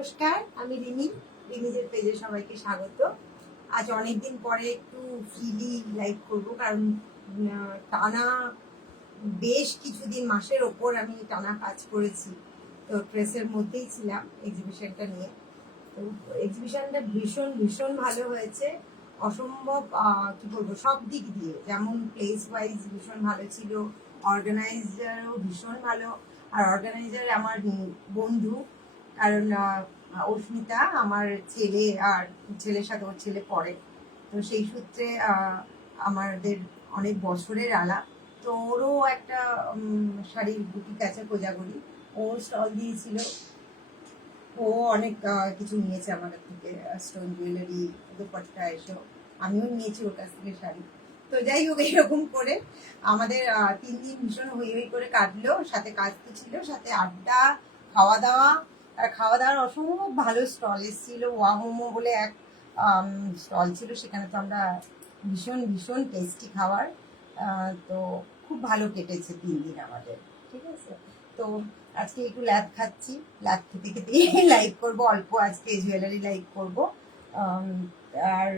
নমস্কার, আমি রিনি। রিনিজের পেজে সবাইকে স্বাগত। আজ অনেকদিন পরে একটু ফ্রিলি লাইভ করব, কারণ টানা বেশ কিছুদিন, মাসের ওপর আমি টানা কাজ করেছি। তো প্রেসের মধ্যেই ছিলাম এক্সিবিশনটা নিয়ে। তো এক্সিবিশনটা ভীষণ ভীষণ ভালো হয়েছে, অসম্ভব। কি বলবো, সব দিক দিয়ে, যেমন প্লেস ওয়াইজ ভীষণ ভালো ছিল, অর্গানাইজারও ভীষণ ভালো। আর অর্গানাইজার আমার বন্ধু, কারণ অস্মিতা আমার ছেলে, আর ছেলের সাথে ওর ছেলে পড়ে, তো সেই সূত্রে আমাদের অনেক বছরের আলাপ। তো ওরও একটা শাড়ির বুটিক আছে কোজাগরি, ও স্টল দিয়েছিল। ও অনেক কিছু নিয়েছে আমার কাছ থেকে, স্টোন জুয়েলারি, দুপাট্টা এসব। আমিও নিয়েছি ওর কাছ থেকে শাড়ি। তো যাই হোক, এরকম করে আমাদের 3 দিন ভীষণ হই হই করে কাটলো। সাথে কাজ তো ছিল, সাথে আড্ডা, খাওয়া দাওয়া। আর খাওয়া দাওয়ার অসম্ভব ভালো স্টল এসেছিল। ওয়া মোমো বলে এক স্টল ছিল, সেখানে তো আমরা ভীষণ ভীষণ টেস্টি খাবার। তো খুব ভালো কেটেছে 3 দিন আমাদের। ঠিক আছে, তো আজকে একটু ল্যাদ খাচ্ছি, ল্যাদ খেতে খেতে লাইভ করবো অল্প। আজকে জুয়েলারি লাইভ করবো। আর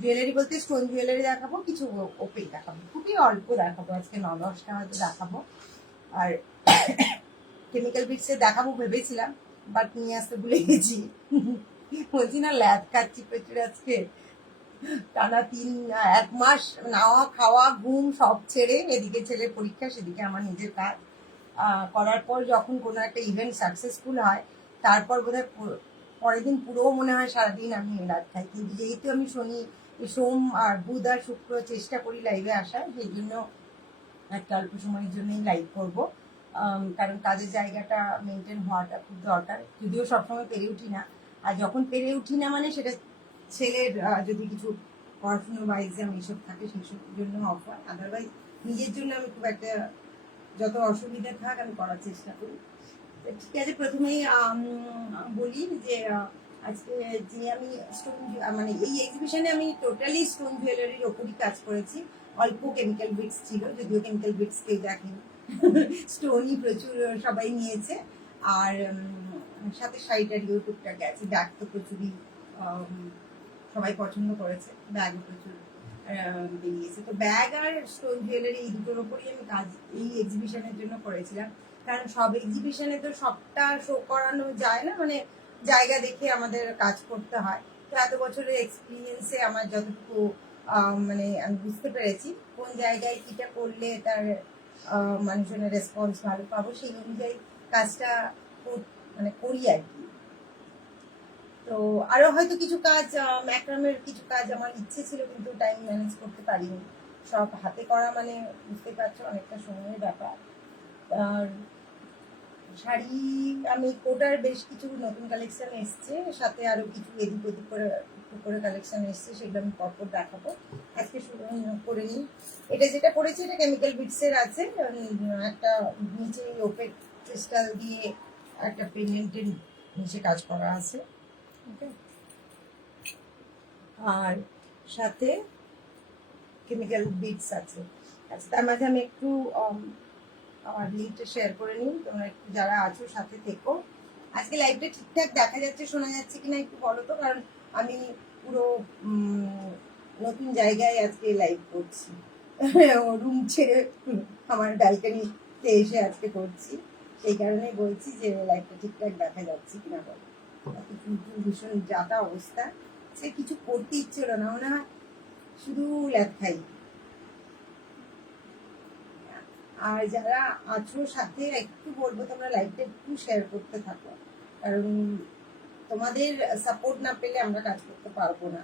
জুয়েলারি বলতে স্টোন জুয়েলারি দেখাবো, কিছু ওপেন দেখাবো, খুবই অল্প দেখাবো আজকে, 9-10টা হয়তো দেখাবো। আর কেমিক্যাল বিটসে দেখাবো ভেবেছিলাম, বাট নিয়ে আসতে ভুলে গেছি। বলছি না, ল্যাদ খাচ্ছি প্রচুর আজকে। টানা 1 মাস নাওয়া খাওয়া ঘুম সব ছেড়ে, এদিকে ছেলের পরীক্ষা, সেদিকে আমার নিজের কাজ করার পর যখন কোনো একটা ইভেন্ট সাকসেসফুল হয়, তারপর বোধহয় পরের দিন পুরো মনে হয় সারাদিন আমি রাত খাই। কিন্তু যেহেতু আমি সোম আর বুধ আর শুক্র চেষ্টা করি লাইভে আসার, সেই জন্য একটা অল্প সময়ের জন্যই লাইভ করব। কারণ কাজের জায়গাটা মেনটেন হওয়াটা খুব দরকার, যদিও সবসময় পেরে উঠি না। আর যখন পেরে উঠি না, মানে সেটা ছেলের যদি কিছু পড়াশুনো বা এক্সাম এইসব থাকে, সেইসব জন্য অফ হয়। আদারওয়াইজ নিজের জন্য আমি খুব একটা, যত অসুবিধা থাক আমি করার চেষ্টা করি। ঠিক আছে, প্রথমেই বলি যে আজকে যে আমি স্টোন, মানে এই এক্সিবিশনে আমি টোটালি স্টোন জুয়েলারির ওপরই কাজ করেছি। অল্প কেমিক্যাল বিটস ছিল, যদিও কেমিক্যাল বিটস কেউ দেখেনি, স্টোনই প্রচুর সবাই নিয়েছে। আর সাথে শাড়িটারিও টুকটাক আছে। ব্যাগ তো প্রচুরই সবাই পছন্দ করেছে, ব্যাগও প্রচুর বেরিয়েছে। তো ব্যাগ আর স্টোন জুয়েলারি এই দুটোর ওপরই আমি কাজ এই এক্সিবিশনের জন্য করেছিলাম। কারণ সব এক্সিবিশনে তো সবটা শো করানো যায় না, মানে জায়গা দেখে আমাদের কাজ করতে হয়। তো এত বছরের এক্সপিরিয়েন্সে আমার যতটুকু মানে আমি বুঝতে পেরেছি কোন জায়গায় কিটা করলে তার মানুষজনের রেসপন্স ভালো পাবো, সেই অনুযায়ী কাজটা মানে করি আর কি। তো আরো হয়তো কিছু কাজ, ম্যাক্রামের কিছু কাজ আমার ইচ্ছে ছিল, কিন্তু টাইম ম্যানেজ করতে পারিনি। সব হাতে করা মানে বুঝতে পারছো, অনেকটা সময়ের ব্যাপার। আর শাড়ি, আমি কোটার বেশ কিছু নতুন কালেকশন এসছে, সাথে আরো কিছু এদিক ওদিক করে কালেকশন এসছে, সেগুলো আমি পরপর দেখাবো। আজকে শুরু করে নিই। এটা যেটা করেছি, এটা কেমিক্যাল বিটসের আছে। একটা নিচে ওপেক ক্রিস্টাল দিয়ে একটা পেন্ডেন্টের নিচে কাজ করা আছে। আর সাথে কেমিক্যাল বিটস আছে। আচ্ছা, তার মাঝে আমি একটু আমার লিঙ্কটা শেয়ার করে নিই, তোমরা একটু যারা আছো সাথে থেকো। আজকে লাইভটা ঠিকঠাক দেখা যাচ্ছে, শোনা যাচ্ছে কিনা একটু বলো তো, কারণ আমি পুরো নতুন জায়গায় আজকে লাইভ করছি। রুম ছেড়ে আমার ব্যালকনিতে এসে আজকে করছি, সেই কারণে বলছি যে লাইভটা ঠিকঠাক দেখা যাচ্ছে কিনা বলো। ভীষণ যাতা অবস্থা, সে কিছু করতে ইচ্ছে হলো না, মনে হয় শুধু ল্যাদ খাই। আর যারা আছো সাথে একটু বলবো, তোমরা লাইভটা একটু শেয়ার করতে থাকো, কারণ তোমাদের সাপোর্ট না পেলে আমরা কাজ করতে পারবো না।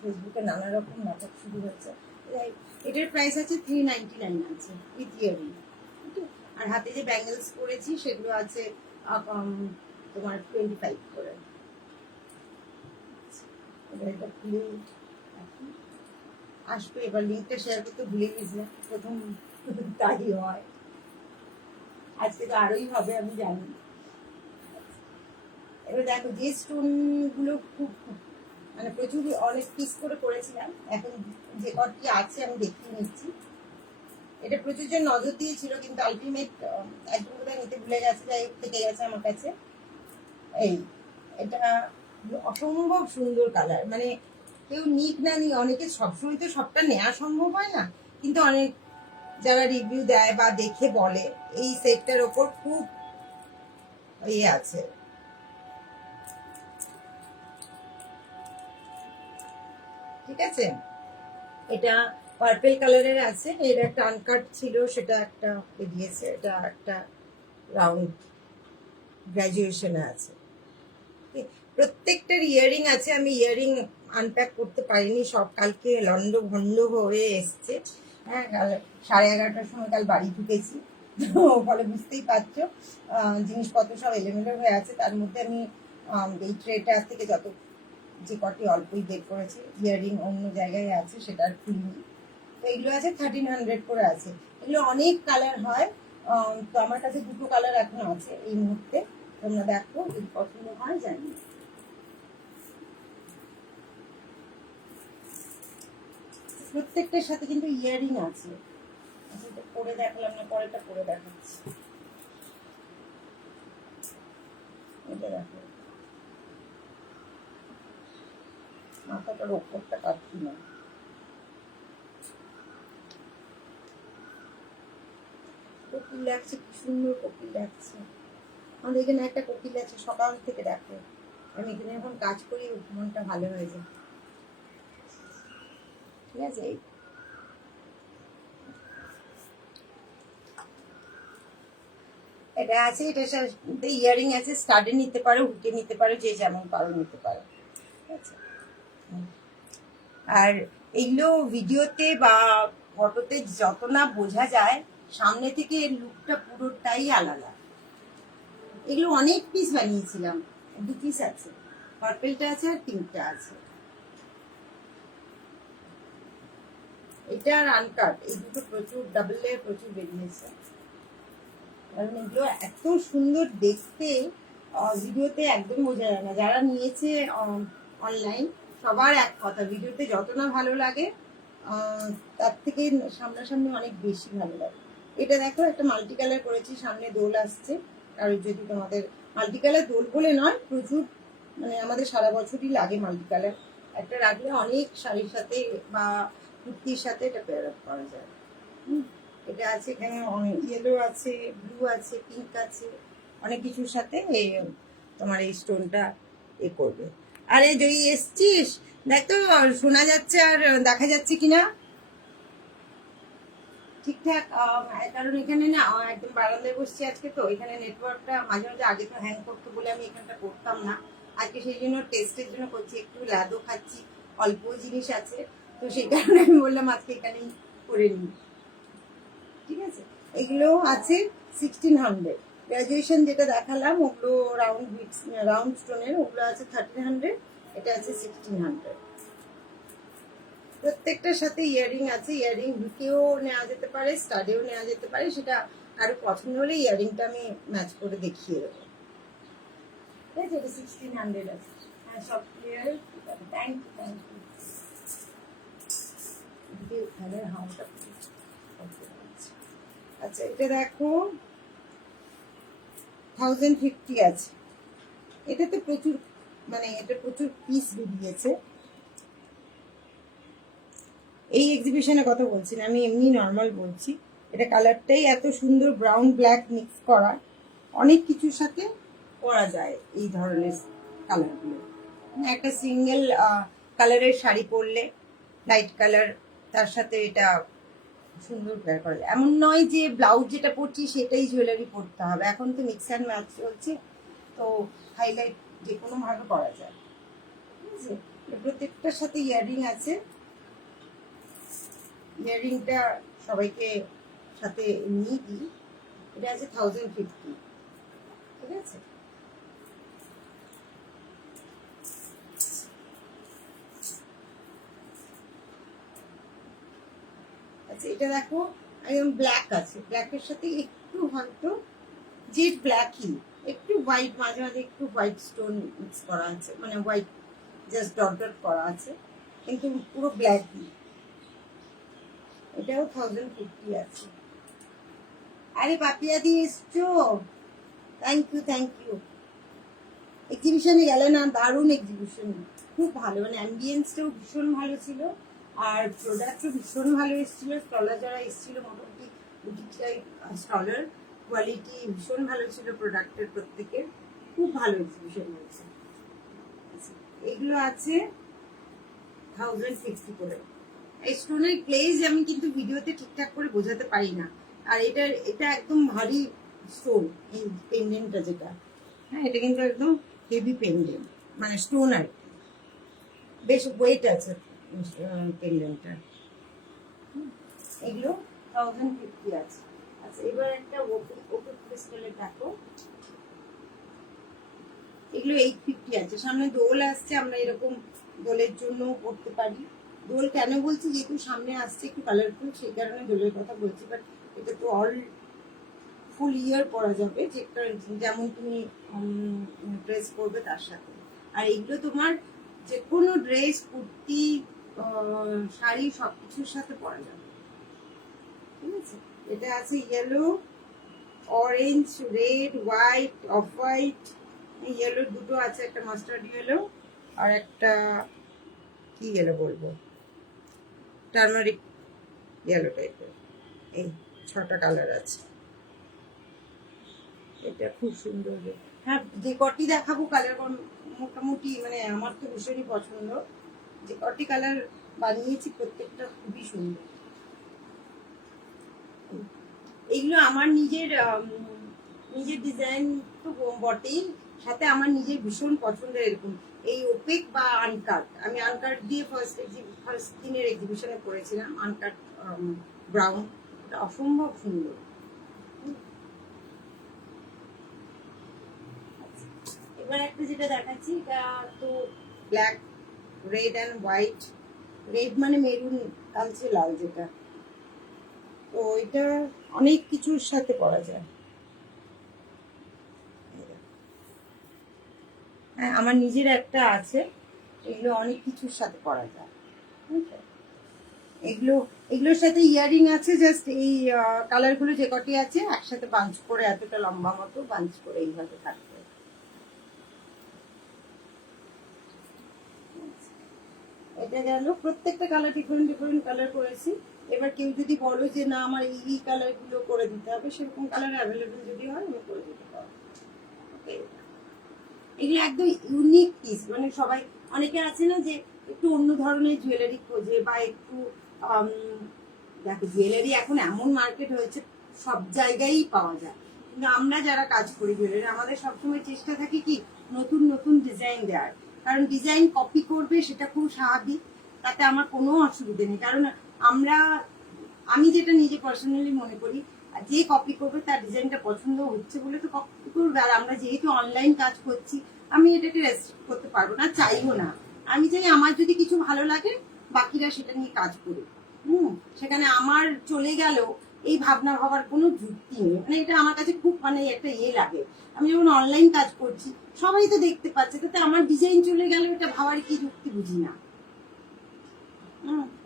ফেসবুকে নানা রকম নাটক শুরু হচ্ছে। এটার প্রাইস আছে 399 আছে উইথ ইয়ারিং। আর হাতে যে ব্যাঙ্গেলস করেছি সেগুলো আছে তোমার 25 করে। এটা খুলে আসবে, এবার লিঙ্কটা শেয়ার করতে ভুলে গেছিলাম, প্রথম তাই হয়। আজকে তো আরোই হবে আমি জানি। এবার দেখো, যে স্টোন গুলো খুব মানে প্রচুর অনেক পিস করে করেছিলাম, এখন যে কটি আছে আমি দেখিয়ে নিচ্ছি। এটা প্রচুর জন নজর দিয়েছিল, কিন্তু আলটিমেট একদম বোধহয় নিতে ভুলে গেছে, যাই হোক থেকে গেছে আমার কাছে। এই এটা অসম্ভব সুন্দর কালার, মানে কেউ নিক না নিক, অনেকে সবসময় তো সবটা নেওয়া সম্ভব হয় না, কিন্তু অনেক যারা রিভিউ দেয় বা দেখে বলে এই সেটটার ওপর খুব ইয়ে আছে। ঠিক আছে, এটা পার্পল কালারের আছে, এর একটা আনকাট ছিল, সেটা একটা বেরিয়েছে, এটা একটা রাউন্ড গ্রাজুয়েশনে আছে। প্রত্যেকটার ইয়ারিং আছে, আমি ইয়ারিং আনপ্যাক করতে পারিনি, সব কালকে লন্ড ভন্ড হয়ে এসছে। হ্যাঁ, কাল 11:30টার সময় কাল বাড়ি ঢুকেছি, তো ফলে বুঝতেই পারছো জিনিসপত্র সব এলোমেলো হয়ে আছে। তার মধ্যে আমি এই ট্রেটা থেকে যত যে কটি অল্পই বের করেছি, ইয়ারিং অন্য জায়গায় আছে, সেটা আর খুলিনি। তো এগুলো আছে 1300 করে আছে, এগুলো অনেক কালার হয়। তো আমার কাছে দুটো কালার এখনো আছে এই মুহূর্তে, তোমরা দেখো যদি পছন্দ হয় জানি। প্রত্যেকটার সাথে কিন্তু ইয়ারিং আছে। আচ্ছা, এটা পরে দেখালাম না, পরেটা পরে দেখাচ্ছি। এটা দেখো, মাথাটার ওপরটা কাটছি না, কোকিল লাগছে, কি সুন্দর কোকিল লাগছে। আমাদের এখানে একটা কোকিল আছে, সকাল থেকে দেখো, আমি এখানে এখন কাজ করি, মনটা ভালো হয়ে যায়। ঠিক আছে, এটা আছে, এটার সাথে ইয়ারিং আছে, স্টাডে নিতে পারো, হুকে নিতে পারো, যে যেমন পারো নিতে পারো। ঠিক আছে, আর এগুলো ভিডিওতে বা ফটোতে যত না বোঝা যায়, সামনে থেকে এর লুকটা পুরোটাই আলাদা। এগুলো অনেক পিস বানিয়েছিলাম, 2 পিস আছে, পার্পেলটা আছে আর পিঙ্কটা আছে। এটা আর আনকাট, এই দুটো প্রচুর ডাবল লেয়ার প্রচুর বেরিয়েছে, কারণ এগুলো এত সুন্দর দেখতে, ভিডিওতে একদম বোঝা যায় না। যারা নিয়েছে অনলাইন, সবার এক কথা, ভিডিওতে যত না ভালো লাগে তার থেকে সামনাসামনি অনেক বেশি ভালো লাগে। এটা দেখো, একটা মাল্টি কালার করেছি, সামনে দোল আসছে, আর যদি তোমাদের মাল্টি কালার দোল বলে নয়, প্রচুর মানে আমাদের সারা বছরই লাগে মাল্টি কালার, একটা রাখলে অনেক শাড়ির সাথে বা কুর্তির সাথে এটা পেয়ার আপ করা যায়। এটা আছে, এখানে ইয়েলো আছে, ব্লু আছে, পিঙ্ক আছে, অনেক কিছুর সাথে তোমার এই স্টোনটা এ করবে। আরে জয়ী এসছিস, দেখ তো শোনা যাচ্ছে আর দেখা যাচ্ছে কিনা ঠিকঠাক। কারণ এখানে না একদম বারান্দায় বসছি আজকে, তো এখানে নেটওয়ার্কটা মাঝে মাঝে, আগে তো হ্যাং করতো বলে আমি এখানটা করতাম না, আজকে সেই জন্য টেস্টের জন্য করছি, একটু ল্যাদও খাচ্ছি, অল্প জিনিস আছে, তো সেই কারণে আমি বললাম আজকে এখানেই করে নিই। ঠিক আছে, এগুলো আছে 1600। গ্রাজুয়েশন যেটা দেখালাম ওগুলো রাউন্ড স্টোনের, ওগুলো আছে 1300, এটা আছে 1600। প্রত্যেকটার সাথে ইয়ারিং আছে, ইয়ারিং ঢুকেও নেওয়া যেতে পারে, স্টাডেও নেওয়া যেতে পারে, সেটা আরো পছন্দ হলে ইয়ারিংটা আমি ম্যাচ করে দেখিয়ে দেবো। ঠিক আছে, এটা 1600 আছে। হ্যাঁ, সব clear, thank you, thank you. হাওয়াটা, আচ্ছা এটা দেখো 1050 আছে, এটাতে প্রচুর মানে এটা প্রচুর পিস বেরিয়েছে। এই এক্সিবিশনের কথা বলছি না, আমি এমনি নর্মাল বলছি। এটা কালারটাই এত সুন্দর, ব্রাউন ব্ল্যাক মিক্স করা, অনেক কিছুর সাথে পরা যায় এই ধরনের কালারগুলো। একটা সিঙ্গেল কালারের শাড়ি পরলে, লাইট কালার, তার সাথে এটা সুন্দর পেয়ার করে। এমন নয় যে ব্লাউজ যেটা পরছি সেটাই জুয়েলারি পরতে হবে, এখন তো মিক্স অ্যান্ড ম্যাচ চলছে, তো হাইলাইট যে কোনো ভাবে করা যায়। ঠিক আছে, প্রত্যেকটার সাথে ইয়ারিং আছে, ইয়ারিংটা সবাইকে সাথে নিয়ে দিই, এটা আছে 1050। ঠিক আছে, আচ্ছা এটা দেখো একদম ব্ল্যাক আছে, ব্ল্যাকের সাথে একটু হয়তো জেড ব্ল্যাকই, একটু হোয়াইট, মাঝে মাঝে একটু হোয়াইট স্টোন মিক্স করা আছে, মানে হোয়াইট জাস্ট ডট ডট করা আছে, কিন্তু পুরো ব্ল্যাক। এটাও 1050 আছে। আরে পাপিয়া দিয়ে এসছো, থ্যাংক ইউ থ্যাংক ইউ। এক্সিবিশনে গেলে না, দারুণ এক্সিবিশন, খুব ভালো, মানে অ্যাম্বিয়েন্সটাও ভীষণ ভালো ছিল, আর প্রোডাক্টও ভীষণ ভালো এসেছিল। স্টলার যারা এসেছিল মোটামুটি স্টলার কোয়ালিটি ভীষণ ভালো ছিল প্রোডাক্টের প্রত্যেকের, খুব ভালো এক্সিবিশন হয়েছে। এগুলো আছে 1060 করে। এই স্টোনের গ্লেজ আমি কিন্তু ভিডিওতে ঠিকঠাক করে বোঝাতে পারি না, আর এটা একদম ভারী স্টোন, এই পেন্ডেন্টটা যেটা, হ্যাঁ এটা কিন্তু একদম হেভি পেন্ডেন্ট, মানে স্টোন আর কি, বেশ ওয়েট আছে পেন্ডেন্টটা। এগুলো 1050 আছে। আচ্ছা এবার একটা ওপেন ক্রিস্টালের দেখো, এগুলো 850 আছে। সামনে দোল আসছে, আমরা এরকম দোলের জন্য করতে পারি। দোল কেন বলছি, যেহেতু সামনে আসছে একটু কালারফুল, সেই কারণে দোলের কথা বলছি। বাট এটা তো অল ফুল ইয়ার পরা যাবে, যেমন তুমি ড্রেস করবে তার সাথে। আর এগুলো তোমার যে কোনো ড্রেস, কুর্তি, শাড়ি সবকিছুর সাথে পরা যাবে, ঠিক আছে। এটা আছে yellow, orange, red, white, off white, yellow দুটো আছে, একটা মাস্টার্ড ইয়েলো আর একটা কি ইয়েলো বলবো, টার্মারিক ইয়েলো টাইপের। এই 6টা কালার আছে। এটা খুব সুন্দর। হ্যাঁ যে কটি দেখাবো কালার মোটামুটি মানে আমার তো ভীষণই পছন্দ, যে কটি কালার বানিয়েছি প্রত্যেকটা খুবই সুন্দর। এগুলো আমার নিজের ডিজাইন তো বটেই, সাথে আমার নিজের ভীষণ পছন্দের এরকম এই ওপেক বা আনকাট। আমি আনকাট দিয়ে ফার্স্ট দিনের এক্সিবিশনে করেছিলাম, আনকাট ব্রাউন, এটা অসম্ভব সুন্দর। এবার একটা যেটা দেখাচ্ছি, এটা তো black, red and white, red মানে মেরুন, কালচে লাল যেটা, তো এটা অনেক কিছুর সাথে পরা যায়। হ্যাঁ আমার নিজের একটা আছে, এগুলো অনেক কিছুর সাথে পরা যায়। এগুলোর সাথে ইয়ারিং আছে, জাস্ট এই কালারগুলো যে কটি আছে একসাথে বাঞ্চ করে, এতটা লম্বা মতো বাঞ্চ করে এইভাবে থাকবে। এটা গেল, প্রত্যেকটা কালার ডিফারেন্ট ডিফারেন্ট কালার করেছি। এবার কেউ যদি বলো যে না আমার এই কালার গুলো করে দিতে হবে, সেরকম কালার অ্যাভেলেবেল যদি হয় আমি করে দিতে পারবো। এগুলো একদম ইউনিক পিস, মানে সবাই, অনেকে আছে না যে একটু অন্য ধরনের জুয়েলারি খোঁজে, বা একটু দেখো জুয়েলারি এখন এমন মার্কেট হয়েছে সব জায়গায়ই পাওয়া যায়, কিন্তু আমরা যারা কাজ করি জুয়েলারি, আমাদের সবসময় চেষ্টা থাকে কি নতুন নতুন ডিজাইন দেওয়ার, কারণ ডিজাইন কপি করবে সেটা খুব স্বাভাবিক, তাতে আমার কোনো অসুবিধা নেই। কারণ আমি যেটা নিজে পার্সোনালি মনে করি, যে কপি করবে তার ডিজাইনটা পছন্দ হচ্ছে বলে তো কপি করবে। আর আমরা যেহেতু অনলাইন কাজ করছি, আমি এটাকে রেস্ট্রিক্ট করতে পারবো না, চাইবো না। আমি চাই আমার যদি কিছু ভালো লাগে বাকিরা সেটা নিয়ে কাজ করুক, সেখানে আমার চলে গেল এই ভাবনা ভাবার কোনো যুক্তি নেই। মানে এটা আমার কাছে খুব মানে একটা লাগে, আমি যখন অনলাইন কাজ করছি সবাই তো দেখতে পাচ্ছে, তাতে আমার ডিজাইন চলে গেল এটা ভাবার কি যুক্তি বুঝি না।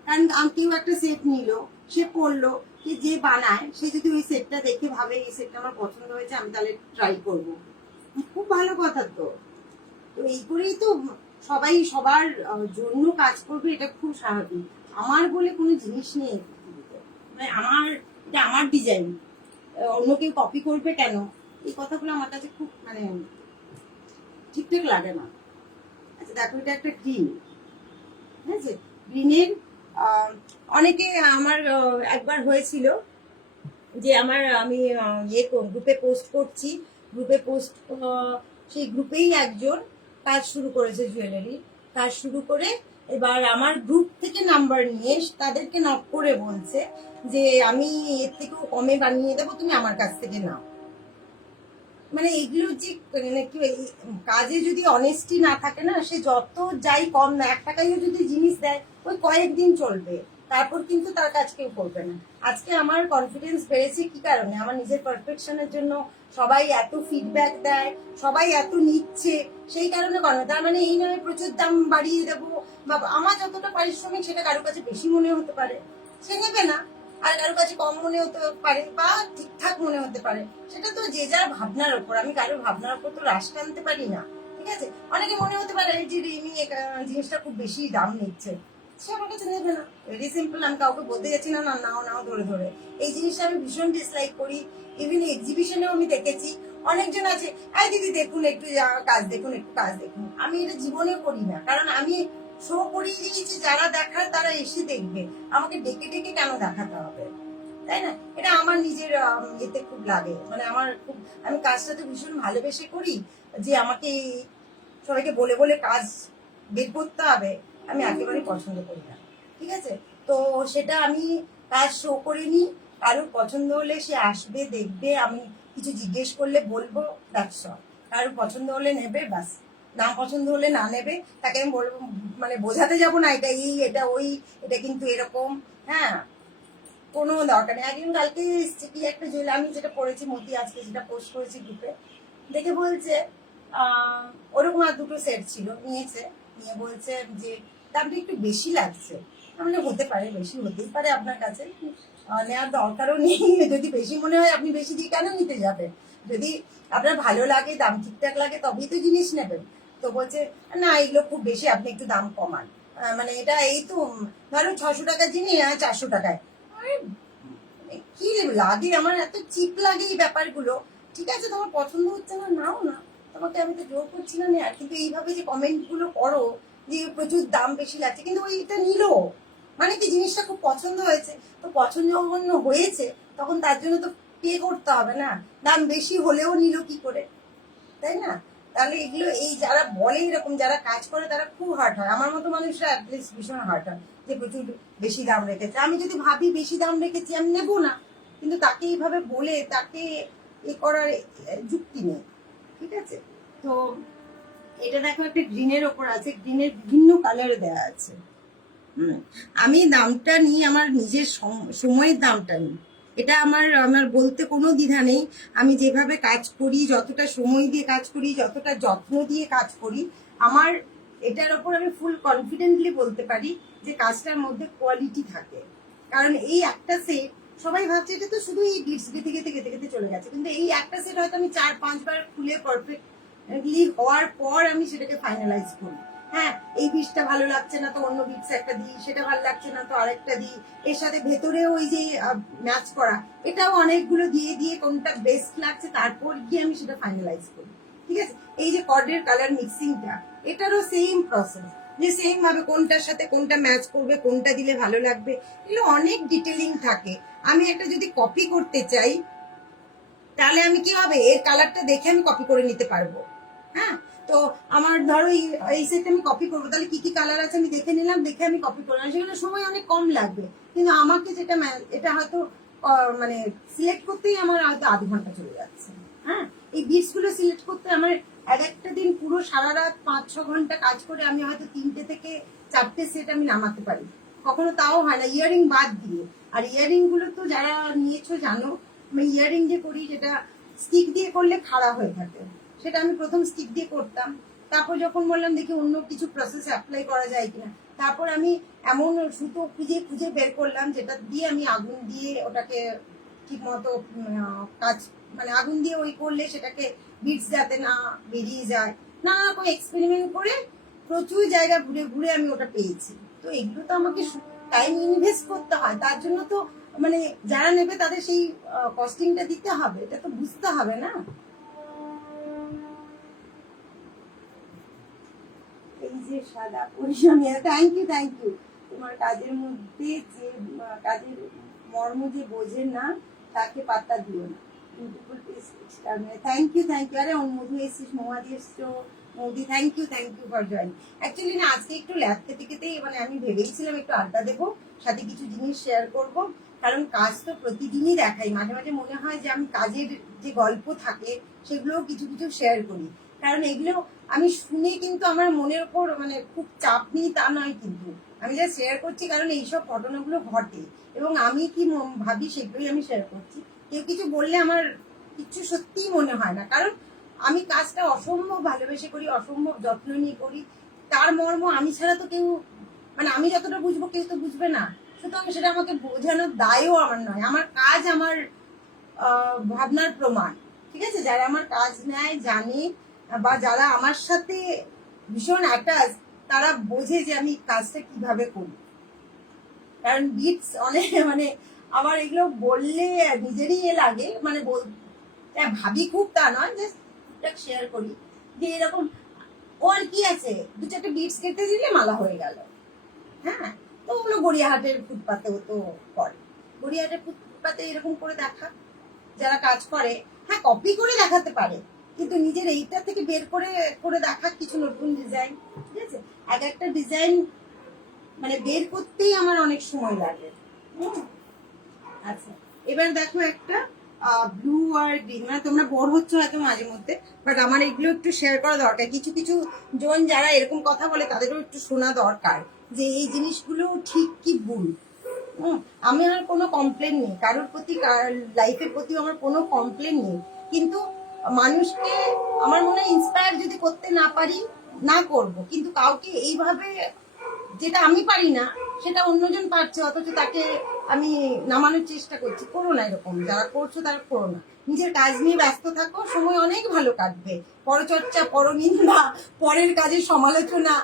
কারণ কেউ একটা সেট নিল, সে পড়লো, যে বানায় সে যদি ওই সেটটা দেখে ভাবে এই সেটটা আমার পছন্দ হয়েছে, আমি তাহলে ট্রাই করব, খুব ভালো কথা। তো এই করেই তো সবাই সবার জন্য কাজ করবে, এটা খুব স্বাভাবিক। আমার বলে কোনো জিনিস নেই পৃথিবীতে, মানে এটা আমার ডিজাইন, অন্য কেউ কপি করবে কেন, এই কথাগুলো আমার কাছে খুব মানে ঠিকঠাক লাগে না। আচ্ছা দেখো, এটা একটা গ্রিন, ঠিক আছে, গ্রিনের অনেকে আমার একবার হয়েছিল যে আমি গ্রুপে পোস্ট করছি, সেই গ্রুপেই একজন কাজ শুরু করেছে, জুয়েলারি কাজ শুরু করে, এবার আমার গ্রুপ থেকে নাম্বার নিয়ে তাদেরকে নক করে বলছে যে আমি এর থেকেও কমে বানিয়ে দেবো, তুমি আমার কাছ থেকে নাও। মানে এগুলো যে মানে কি, কাজে যদি অনেস্টি না থাকে না, সে যত যাই কম না 1 টাকায়ও যদি জিনিস দেয় ওই কয়েকদিন চলবে, তারপর কিন্তু তার কাজ কেউ করবে না। আজকে আমার কনফিডেন্স বেড়েছে কি কারণে? আমার নিজের পারফেকশনের জন্য সবাই এত ফিডব্যাক দেয়, সবাই এত নিচ্ছে, সেই কারণে বানানো। তার মানে এই নয় প্রচুর দাম বাড়িয়ে দেবো, বা আমার যতটা পারিশ্রমিক সেটা কারোর কাছে বেশি মনে হতে পারে, সে নেবে না। আর কারোর কাছে কম মনে হতে পারে বা ঠিকঠাক মনে হতে পারে, সেটা তো যে যার ভাবনার ওপর। আমি কারোর ভাবনার ওপর তো রাশ টানতে পারি না, ঠিক আছে? অনেকে মনে হতে পারে যে রিমি জিনিসটা খুব বেশি দাম নিচ্ছে, সে আমার কাছে নেবে না। Very simple. আমি কাউকে বলতে গেছি না না নাও নাও ধরে ধরে। এই জিনিসটা আমি ভীষণ ডিসলাইক করি। ইভেন এক্সিবিশনেও আমি দেখেছি অনেকজন আছে, এই দিদি দেখুন একটু কাজ দেখুন, একটু কাজ দেখুন। আমি এটা জীবনে করি না, কারণ আমি শো করিয়ে দিয়েছি, যারা দেখার তারা এসে দেখবে, আমাকে ডেকে ডেকে কেন দেখাতে হবে, তাই না? এটা আমার নিজের এতে খুব লাগে, মানে আমার খুব, আমি কাজটা তো ভীষণ ভালোবেসে করি, যে আমাকে সবাইকে বলে বলে কাজ বের করতে হবে, আমি একেবারেই পছন্দ করি না, ঠিক আছে? তো সেটা আমি কাজ শো করে নিই, কারোর পছন্দ হলে সে আসবে দেখবে, আমি কিছু জিজ্ঞেস করলে বলবো, দ্যাটস অল। কারোর পছন্দ হলে নেবে, ব্যাস। না পছন্দ হলে না নেবে, তাকে আমি বলবো, মানে বোঝাতে যাবো না এটা এই এটা ওই, এটা কিন্তু এরকম, হ্যাঁ, কোনো দরকার নেই। একদিন কালকে এসছে কি একটা জুয়েলারি, আমি যেটা পড়েছি মতি আজকে যেটা পোস্ট করেছি গ্রুপে, দেখে বলছে ওরকম আর দুটো সেট ছিল, নিয়েছে, নিয়ে বলছে যে দামটা একটু বেশি লাগছে। মানে হতে পারে, বেশি হতেই পারে আপনার কাছে, নেওয়ার দরকারও নেই। যদি বেশি মনে হয় আপনি বেশি দিয়ে কেন নিতে যাবেন? যদি আপনার ভালো লাগে, দাম ঠিকঠাক লাগে, তবেই তো জিনিস নেবেন। তো বলছে না এগুলো খুব বেশি, আপনি একটু দাম কমান। মানে এটা এই তো ধরো 600 টাকার জিনিস 400 টাকায়। আরে কি লাগে, আমার এত চিপ লাগে এই ব্যাপারগুলো। ঠিক আছে, তোমার পছন্দ হচ্ছে না, নাও না, তোমাকে আমি তো জোর করছি না নেয়ার, কিন্তু এইভাবে যে কমেন্ট গুলো করো যে প্রচুর দাম বেশি লাগছে, কিন্তু ওইটা নিল মানে কি জিনিসটা খুব পছন্দ হয়েছে, তো পছন্দ যখন হয়েছে তখন তার জন্য তো পে করতে হবে না, দাম বেশি হলেও নিল কি করে, তাই না? তাহলে এগুলো এই যারা বলে এরকম, যারা কাজ করে তারা খুব হার্ট হয়। আমার মতো মানুষরা অ্যাটলিস্ট ভীষণ হার্ট হয় যে প্রচুর বেশি দাম রেখেছে। আমি যদি ভাবি বেশি দাম রেখেছি আমি নেবো না, কিন্তু তাকে এইভাবে বলে তাকে এ করার যুক্তি নেই, ঠিক আছে? তো এটা দেখো একটা গ্রিনের ওপর আছে, গ্রিনের বিভিন্ন কালারে দেওয়া আছে। আমি দামটা নিই আমার নিজের সময়ের দামটা নিই, এটা আমার আমার বলতে কোনো দ্বিধা নেই। আমি যেভাবে কাজ করি, যতটা সময় দিয়ে কাজ করি, যতটা যত্ন দিয়ে কাজ করি, আমার এটার ওপর আমি ফুল কনফিডেন্টলি বলতে পারি যে কাজটার মধ্যে কোয়ালিটি থাকে। কারণ এই একটা সেট, সবাই ভাবছে এটা তো শুধু এই বিটস গেঁথে গেঁথে গেঁথে গেঁথে চলে গেছে, কিন্তু এই একটা সেট হয়তো আমি 4-5 বার খুলে পারফেক্টলি হওয়ার পর আমি সেটাকে ফাইনালাইজ করি। হ্যাঁ, এই বীজটা ভালো লাগছে না তো অন্য বীজ একটা দিই, সেটা ভালো লাগছে না তো আরেকটা দিই, এর সাথে ভেতরেও ওই যে ম্যাচ করা, এটাও অনেকগুলো দিয়ে দিয়ে কোনটা বেস্ট লাগছে তারপর গিয়ে আমি সেটা ফাইনালাইজ করি, ঠিক আছে? এই যে কর্ডের কালার মিক্সিংটা, এটারও সেম প্রসেস, যে সেম ভাবে কোনটার সাথে কোনটা ম্যাচ করবে, কোনটা দিলে ভালো লাগবে, এগুলো অনেক ডিটেলিং থাকে। আমি একটা যদি কপি করতে চাই তাহলে আমি কি হবে, এর কালারটা দেখে আমি কপি করে নিতে পারবো। হ্যাঁ, তো আমার ধরো এই সেট আমি কপি করবো, তাহলে কি কি কালার আছে আমি দেখে নিলাম, দেখে আমি কপি করলাম, সেগুলো সময় অনেক কম লাগবে। কিন্তু আমাকে যেটা এটা হয়তো মানে সিলেক্ট করতেই আমার হয়তো আধ ঘন্টা চলে যাচ্ছে। হ্যাঁ, এই বিটস গুলো সিলেক্ট করতে আমার একটা দিন পুরো সারা রাত 5-6 ঘন্টা কাজ করে আমি হয়তো 3টে থেকে 4টে সেট আমি নামাতে পারি, কখনো তাও হয় না ইয়ারিং বাদ দিয়ে। আর ইয়ারিং গুলো তো যারা নিয়েছো জানো, আমি ইয়ারিং যে করি যেটা স্টিক দিয়ে করলে খাড়া হয়ে থাকে, সেটা আমি প্রথম স্টিক দিয়ে করতাম, তারপর যখন বললাম দেখি অন্য কিছু প্রসেস অ্যাপ্লাই করা যায় কিনা, তারপর আমি এমন সুতো খুঁজে খুঁজে বের করলাম যেটা দিয়ে আমি আগুন দিয়ে ওটাকে ঠিক মতো কাজ, মানে আগুন দিয়ে ওই করলে সেটাকে বিটস যাতে না বেরিয়ে যায়, নানা রকম এক্সপেরিমেন্ট করে প্রচুর জায়গা ঘুরে ঘুরে আমি ওটা পেয়েছি। তো এগুলো তো আমাকে টাইম ইনভেস্ট করতে হয়, তার জন্য তো মানে যারা নেবে তাদের সেই কস্টিংটা দিতে হবে, এটা তো বুঝতে হবে না। এই যে সাদা পরিশ্রমী, থ্যাংক ইউ। তোমার কাজের মধ্যে যে কাজের মর্ম যে বোঝে না তাকে পাত্তা দিও না। Thank you. আরে মধু এসছিস, মৌমাদি এসছো, মৌদি thank you for join. Actually না আজকে একটু ল্যাব খেতে খেতেই মানে আমি ভেবেছিলাম একটু আড্ডা দেবো, সাথে কিছু জিনিস শেয়ার করব, কারণ কাজ তো প্রতিদিনই দেখাই, মাঝে মাঝে মনে হয় যে আমি কাজের যে গল্প থাকে সেগুলোও কিছু কিছু শেয়ার করি। কারণ এগুলো আমি শুনে কিন্তু আমার মনের ওপর মানে খুব চাপ নিই তা নয়, কিন্তু আমি যা শেয়ার করছি কারণ এইসব ঘটনাগুলো ঘটে এবং আমি কি ভাবি সেগুলোই আমি শেয়ার করছি। কেউ কিছু বললে আমার কিছু সত্যিই মনে হয় না, কারণ আমি কাজটা অসম্ভব ভালোবেসে করি, অসম্ভব যত্ন নিয়ে করি। তার মর্ম আমি ছাড়া তো কেউ, মানে আমি যতটা বুঝবো কেউ তো বুঝবে না, সুতরাং সেটা আমাকে বোঝানোর দায়ও আমার নয়। আমার কাজ আমার ভাবনার প্রমাণ, ঠিক আছে? যারা আমার কাজ নেয় জানে বা যারা আমার সাথে ভীষণ অ্যাটাচ তারা বোঝে যে আমি কাজটা কিভাবে করি। কারণ বিটস অনেক মানে আমার এগুলো বললে নিজেরই লাগে, মানে ভাবি খুব তা নয়, যে শেয়ার করি যে এরকম ও আর কি আছে, দু চারটে বিটস কেটে দিলে মালা হয়ে গেল। হ্যাঁ, তো ওগুলো গড়িয়াহাটের ফুটপাতেও তো করে, গড়িয়াহাটের ফুটপাতে এরকম করে দেখা যারা কাজ করে, হ্যাঁ কপি করে দেখাতে পারে, কিন্তু নিজের এইটা থেকে বের করে করে দেখা কিছু নতুন ডিজাইন, ঠিক আছে? এক একটা ডিজাইন মানে বের করতেই আমার অনেক সময় লাগে। আচ্ছা, এবার দেখো একটা ব্লু আর গ্রিন, মানে তোমরা বোর হচ্ছ হয়তো মাঝে মধ্যে, বাট আমার এগুলো একটু শেয়ার করা দরকার। কিছু কিছু জন যারা এরকম কথা বলে তাদেরও একটু শোনা দরকার যে এই জিনিসগুলো ঠিক কি ভুল। আমি আর কোনো কমপ্লেন নেই কারোর প্রতি, লাইফের প্রতি আমার কোনো কমপ্লেন নেই, কিন্তু মানুষকে আমার মনে হয় ইন্সপায়ার যদি করতে না পারি না করব, কিন্তু কাউকে এইভাবে যেটা আমি পারি না সেটা অন্যজন পারছে অথচ তাকে আমি নামানোর চেষ্টা করছি, করো না এরকম। যারা করছো তারা করো না, নিজের কাজ নিয়ে ব্যস্ত থাকো, সময় অনেক ভালো কাটবে। পরচর্চা, পরনিন্দা, পরের কাজের সমালোচনা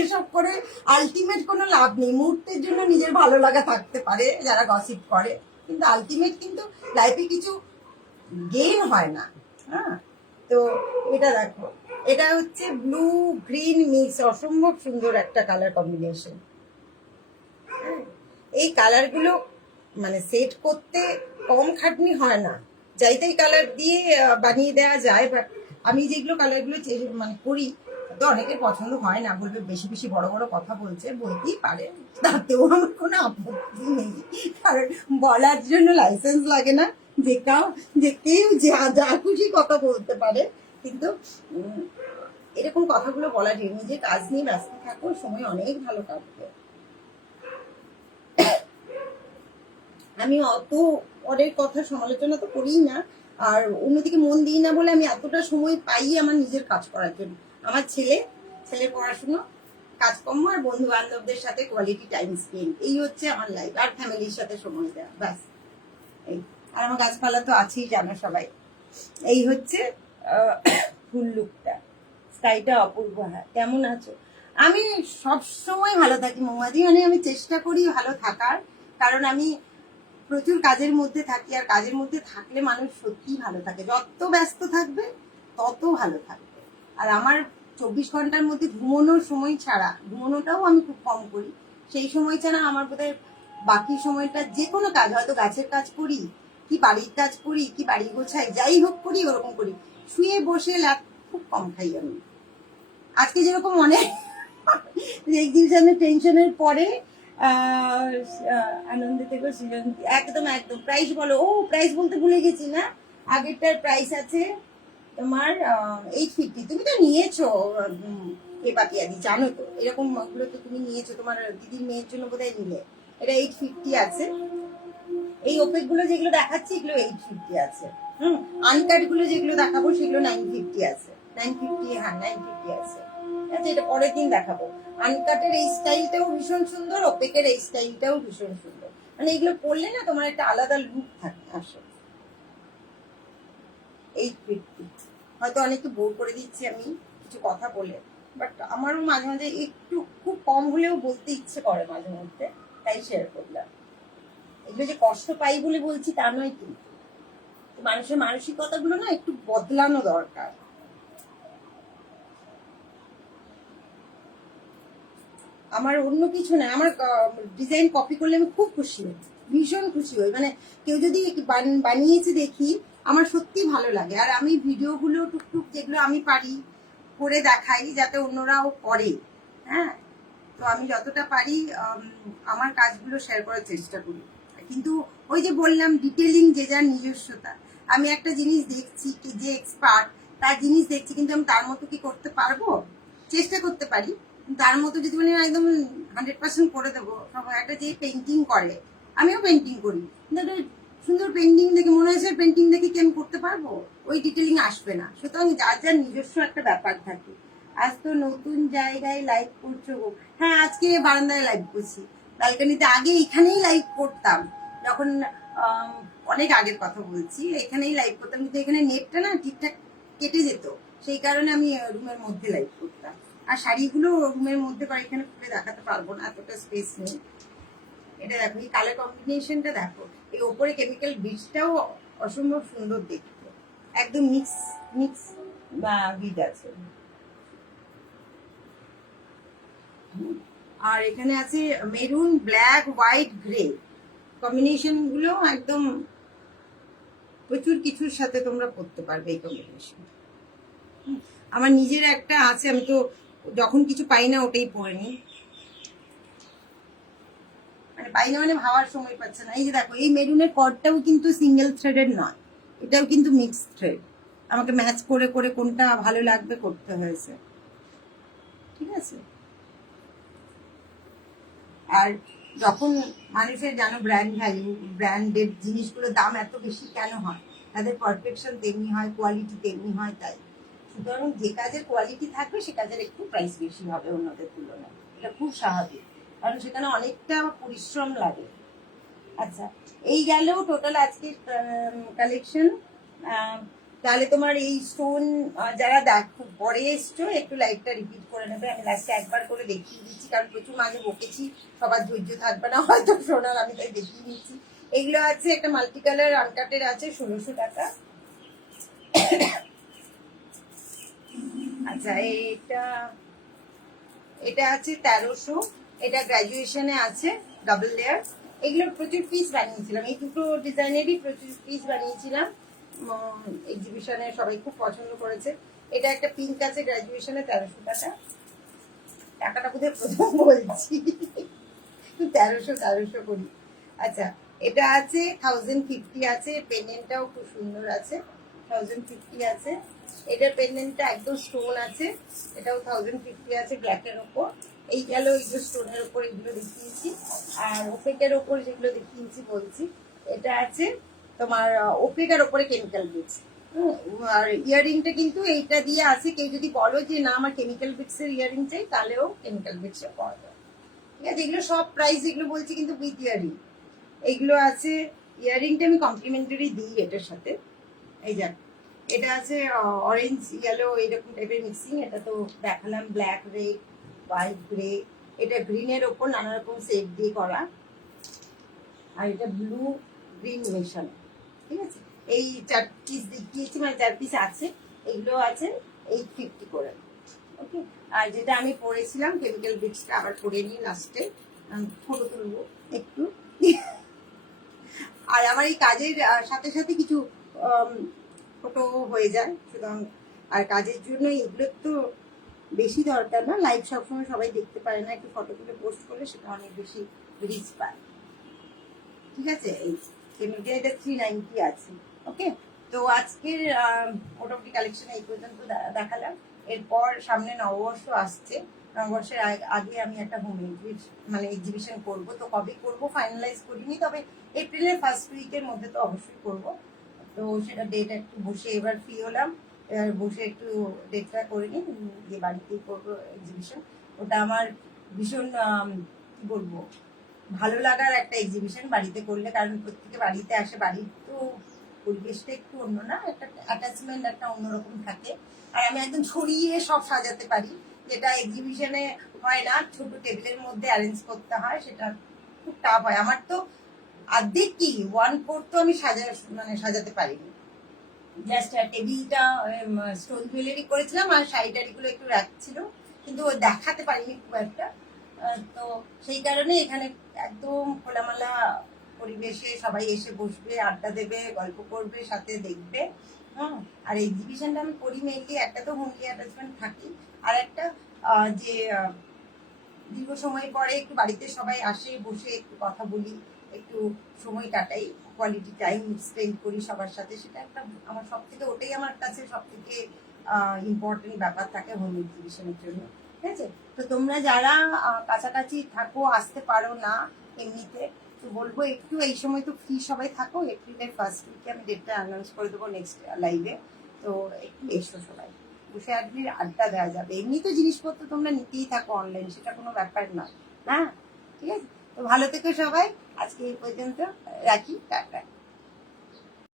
এসব করে আলটিমেট কোনো লাভ নেই। মুহূর্তের জন্য নিজের ভালো লাগা থাকতে পারে যারা গসিপ করে, কিন্তু আলটিমেট কিন্তু লাইফে কিছু গেইন হয় না। হ্যাঁ, তো এটা দেখো, এটা হচ্ছে ব্লু গ্রিন মিক্স, অসম্ভব সুন্দর একটা কালার কম্বিনেশন। এই কালারগুলো মানে সেট করতে কম খাটনি হয় না, যাইতেই কালার দিয়ে বানিয়ে দেওয়া যায়। বাট আমি যেগুলো কালারগুলো মানে করি তো অনেকের পছন্দ হয় না, বলবে বেশি বেশি বড় বড় কথা বলছে, বলতেই পারে, তাতেও আমার কোনো আপত্তি নেই, কারণ বলার জন্য লাইসেন্স লাগে না, যে কেউ যা যা খুশি কথা বলতে পারে। কিন্তু এরকম কথাগুলো বলা যায়, নিজে কাজ নিয়ে ব্যস্ত থাকো, সময় অনেক ভালো কাটবে। আমি অত পরের কথা সমালোচনা তো করিই না, আর অন্যদিকে মন দিই না বলে আমি এতটা সময় পাই আমার নিজের কাজ করার জন্য। আমার ছেলের পড়াশুনো, কাজকর্ম আর বন্ধু বান্ধবদের সাথে কোয়ালিটি টাইম স্পেন্ড, এই হচ্ছে আমার লাইফ, আর ফ্যামিলির সাথে সময় দেওয়া, ব্যাস এই। আর আমার গাছপালা তো আছেই, জানো সবাই। এই হচ্ছে ফুল লুকটা, স্কাইটা অপূর্ব। হ্যাঁ, কেমন আছো? আমি সব সময় ভালো থাকি মৌমাদি, মানে আমি চেষ্টা করি ভালো থাকার, কারণ আমি প্রচুর কাজের মধ্যে থাকি, আর কাজের মধ্যে থাকলে মানুষ সত্যিই ভালো থাকে, যত ব্যস্ত থাকবে তত ভালো থাকবে। আর আমার 24 ঘন্টার মধ্যে ঘুমানোর সময় ছাড়া, ঘুমানোটাও আমি খুব কম করি, সেই সময় ছাড়া আমার বোধহয় বাকি সময়টা যে কোনো কাজ, হয়তো গাছের কাজ করি কি বাড়ির কাজ করি কি বাড়ি গোছাই, যাই হোক করি ওরকম করি, শুয়ে বসে খুব কম খাই আমি। আজকে যেরকম অনেক এক্সিবিশনের টেনশনের পরে আনন্দে থেকে সৃজন্তী, একদম একদম প্রাইস বলো, ও প্রাইস বলতে ভুলে গেছি না, আগেরটার প্রাইস আছে তোমার 850। তুমি তো নিয়েছো এ পাতিয়াদি, জানো তো এরকম গুলো তো তুমি নিয়েছো, তোমার দিদির মেয়ের জন্য বোধহয় নিলে, এটা 850 আছে। এই ওপেক গুলো যেগুলো দেখাচ্ছি এগুলো 850 আছে। আনকাট গুলো যেগুলো দেখাবো সেগুলো 950 আছে, 950, হ্যাঁ 950 আছে। আচ্ছা, এটা পরের দিন দেখাবো। আনকাটের এই স্টাইলটাও ভীষণ সুন্দর, ওপেকের এই স্টাইলটাও ভীষণ সুন্দর, মানে এগুলো পরলে না তোমার একটা আলাদা লুক থাকে আসে। 850, হয়তো অনেককে বোর করে দিচ্ছি আমি কিছু কথা বলে, বাট আমারও মাঝে মাঝে একটু খুব কম হলেও বলতে ইচ্ছে করে মাঝে মধ্যে, তাই শেয়ার করলাম। এগুলো যে কষ্ট পাই বলে বলছি তা নয়, কিন্তু মানুষের মানসিকতাগুলো না একটু বদলানো দরকার। আমার অন্য কিছু না, আমার ডিজাইন কপি করলে আমি খুব খুশি হই, ভীষণ খুশি হই, মানে কেউ যদি বানিয়েছে দেখি আমার সত্যি ভালো লাগে। আর আমি ভিডিওগুলো টুকটুক যেগুলো আমি পারি করে দেখাই যাতে অন্যরাও করে। হ্যাঁ, তো আমি যতটা পারি আমার কাজগুলো শেয়ার করার চেষ্টা করি, কিন্তু ওই যে বললাম ডিটেলিং যে যার নিজস্বতা। আমি একটা জিনিস দেখছি কি যে এক্সপার্ট তার জিনিস দেখছি, কিন্তু আমি তার মতো কি করতে পারবো? চেষ্টা করতে পারি, তার মতো যদি মানে একদম 100% করে দেবো। সবাই একটা যে পেন্টিং করে, আমিও পেন্টিং করি, কিন্তু একটা সুন্দর পেন্টিং দেখে মনে হয়েছে পেন্টিং দেখে কি আমি করতে পারবো? ওই ডিটেলিং আসবে না। সুতরাং যার যার নিজস্ব একটা ব্যাপার থাকে। আজ তো নতুন জায়গায় লাইভ করছো গো। হ্যাঁ, আজকে বারান্দায় লাইভ করছি, ব্যালকনিতে। আগে এখানেই লাইভ করতাম, যখন আম, অনেক আগের কথা বলছি, এখানেই লাইভ করতাম, কিন্তু এখানে নেটটা না ঠিকঠাক কেটে যেত, সেই কারণে আমি রুমের মধ্যে লাইভ করতাম। আর শাড়িগুলো রুমের মধ্যে বা এখানে খুলে দেখাতে পারবো না, এতটা স্পেস নেই। এটা দেখো, এই কালার কম্বিনেশনটা দেখো, এই ওপরে কেমিক্যাল বীজটাও অসম্ভব সুন্দর দেখতে, একদম মিক্স মিক্স বা বীজ আছে। আর এখানে আছে maroon, black, white, grey, combination গুলো একদম প্রচুর কিছুর সাথে তোমরা করতে পারবে এই কম্বিনেশন। আমার নিজের একটা আছে, আমি তো যখন কিছু পাই না ওটাই পরে নিই, মানে পাই না মানে ভাবার সময় পাচ্ছে না। এই যে দেখো, এই মেরুনের কর্ডটাও কিন্তু সিঙ্গেল থ্রেডের নয়, এটাও কিন্তু মিক্স থ্রেড। আমাকে ম্যাচ করে করে কোনটা ভালো লাগবে করতে হয়েছে, ঠিক আছে। আর যখন মানুষের জানো ব্র্যান্ড ভ্যালু, ব্র্যান্ডেড জিনিসগুলোর দাম এত বেশি কেন হয়? তাদের পারফেকশন তেমনি হয়, কোয়ালিটি তেমনি হয়, তাই। সুতরাং যে কাজের কোয়ালিটি থাকবে সে কাজের একটু প্রাইস বেশি হবে অন্যদের তুলনায়, এটা খুব স্বাভাবিক, কারণ সেখানে অনেকটা পরিশ্রম লাগে। আচ্ছা, এই গেল টোটাল আজকের কালেকশন। তাহলে তোমার এই স্টোন যারা দেখো পরে এসছো, একটু লাইভটা রিপিট করে নেবে। আমি লাস্টে একবার করে দেখিয়ে দিচ্ছি, কারণ প্রচুর মাঝে বকেছি, সবার ধৈর্য থাকবে না হয়তো শোনার, আমি তাই দেখিয়ে দিচ্ছি। এগুলো আছে একটা মাল্টি কালার আনকাটের আছে 1600 টাকা। আচ্ছা, এটা আছে 1300, এটা গ্রাজুয়েশনে আছে, ডাবল লেয়ার। এগুলো প্রচুর পিস বানিয়েছিলাম, এই দুটো ডিজাইনেরই প্রচুর পিস বানিয়েছিলাম এক্সিবিশনে, সবাই খুব পছন্দ করেছে। এটা একটা পিঙ্ক আছে গ্রাজুয়েশনে, 1300 টাকা। টাকাটা বোধহয় প্রথম বলছি, 1300 করি। আচ্ছা, এটা আছে 1050 আছে, পেন্ডেন্টটাও খুব সুন্দর আছে, 1050 আছে। এটার পেন্ডেন্টটা একদম স্টোন আছে, এটাও 1050 আছে, ব্ল্যাকের ওপর। এই গেল এই যে স্টোনের ওপর এগুলো দেখিয়েছি। আর ওপেকের ওপর যেগুলো দেখিয়েছি বলছি, এটা আছে তোমার ওপেকের ওপরে কেমিক্যাল বিটস। আর ইয়াররিংটা কিন্তু এইটা দিয়ে আছে, কেউ যদি বলো যে না আমার কেমিক্যাল বিটস এর ইয়াররিং চাই, তাহলেও কেমিক্যাল বিটস এর পাওয়া যায়, ঠিক আছে। এগুলো সব প্রাইস এগুলো বলছি কিন্তু উইথ ইয়ারিং। এইগুলো আছে, ইয়ারিংটা আমি কমপ্লিমেন্টারি দিই এটার সাথে। এই যাক, এটা আছে অরেঞ্জ ইয়েলো এরকম টাইপের মিক্সিং, এটা তো দেখালাম, ব্ল্যাক, রেড, হোয়াইট, গ্রে। এটা গ্রিনের ওপর নানা রকম শেড দিয়ে করা, আর এটা ব্লু গ্রিন মেশানো, ঠিক আছে। এই 4 পিস দেখিয়েছি, মানে 4 পিস আছে, এগুলো আছে 850 করে, ওকে। আর যেটা আমি পরেছিলাম কেমিক্যাল বিটসটা আবার পরে নিই লাস্টে, ফটো তুলবো একটু। আর আমার এই কাজের সাথে সাথে কিছু ফটো হয়ে যায়, সুতরাং আর কাজের জন্য এগুলো তো বেশি দরকার না, লাইভ সবসময় সবাই দেখতে পারে না, একটু ফটো তুলে পোস্ট করলে সেটা অনেক বেশি রিচ পায়, ঠিক আছে। এই কেমিক্যালটা 390 আছে, ওকে। তো আজকের মোটামুটি কালেকশন এই পর্যন্ত দেখালাম। এরপর সামনে নববর্ষ আসছে, নববর্ষের আগে আমি একটা হোম মানে এক্সিবিশন করব, তো কবে করব ফাইনালাইজ করিনি, তবে এপ্রিলের ফার্স্ট উইকের মধ্যে তো অবশ্যই করব। তো সেটা ডেট একটু বসে এবার ফ্রি হলাম, এবার বসে একটু ডেটটা করে নিই, যে বাড়িতেই করবো এক্সিবিশন। ওটা আমার ভীষণ কি বলবো, ভালো লাগার একটা এক্সিবিশন বাড়িতে করলে, কারণ প্রত্যেকে বাড়িতে আসে, বাড়ির তো পরিবেশটা একটু অন্য না, একটা অ্যাটাচমেন্ট একটা অন্যরকম থাকে। আর আমি একদম ছড়িয়ে সব সাজাতে পারি, যেটা এক্সিবিশনে হয় না, ছোট টেবিলের মধ্যে অ্যারেঞ্জ করতে হয়, সেটা খুব টাফ হয়। আমার তো অর্ধেক কি 1/4 তো আমি সাজাতে পারিনি, জাস্ট টেবিলটা স্টোন জুয়েলারি করেছিলাম, আর শাড়ি গুলো একটু রাখছিল, কিন্তু দেখাতে পারিনি খুব একটা। তো সেই কারণে এখানে একদম খোলামেলা পরিবেশে সবাই এসে বসবে, আড্ডা দেবে, গল্প করবে, সাথে দেখবে। হ্যাঁ, আর এক্সিবিশনটা আমি করি মেনলি, একটা তো হোমলি অ্যাটাচমেন্ট থাকি, আর একটা যে দীর্ঘ সময় পরে একটু বাড়িতে সবাই আসে, বসে একটু কথা বলি, একটু সময় কাটাই, কোয়ালিটি টাইম স্পেন্ড করি সবার সাথে, সেটা একটা আমার সব থেকে, ওটাই আমার কাছে সব থেকে ইম্পর্টেন্ট ব্যাপার থাকে হোম এক্সিবিশনের জন্য। ঠিক আছে, তো তোমরা যারা কাছাকাছি থাকো, আসতে পারো না এমনিতে, তো বলবো একটু এই সময় তো ফ্রি সবাই থাকো, এপ্রিলের ফার্স্ট উইকে আমি ডেটটা অ্যানাউন্স করে দেবো নেক্সট লাইভে। তো একটু এসো সবাই, বসে আড্ডা দেওয়া যাবে। এমনি তো জিনিসপত্র তোমরা নিতেই থাকো অনলাইন, সেটা কোনো ব্যাপার নয়। হ্যাঁ, ঠিক আছে, তো ভালো থেকো সবাই, আজকে এই পর্যন্ত রাখি, টাটা।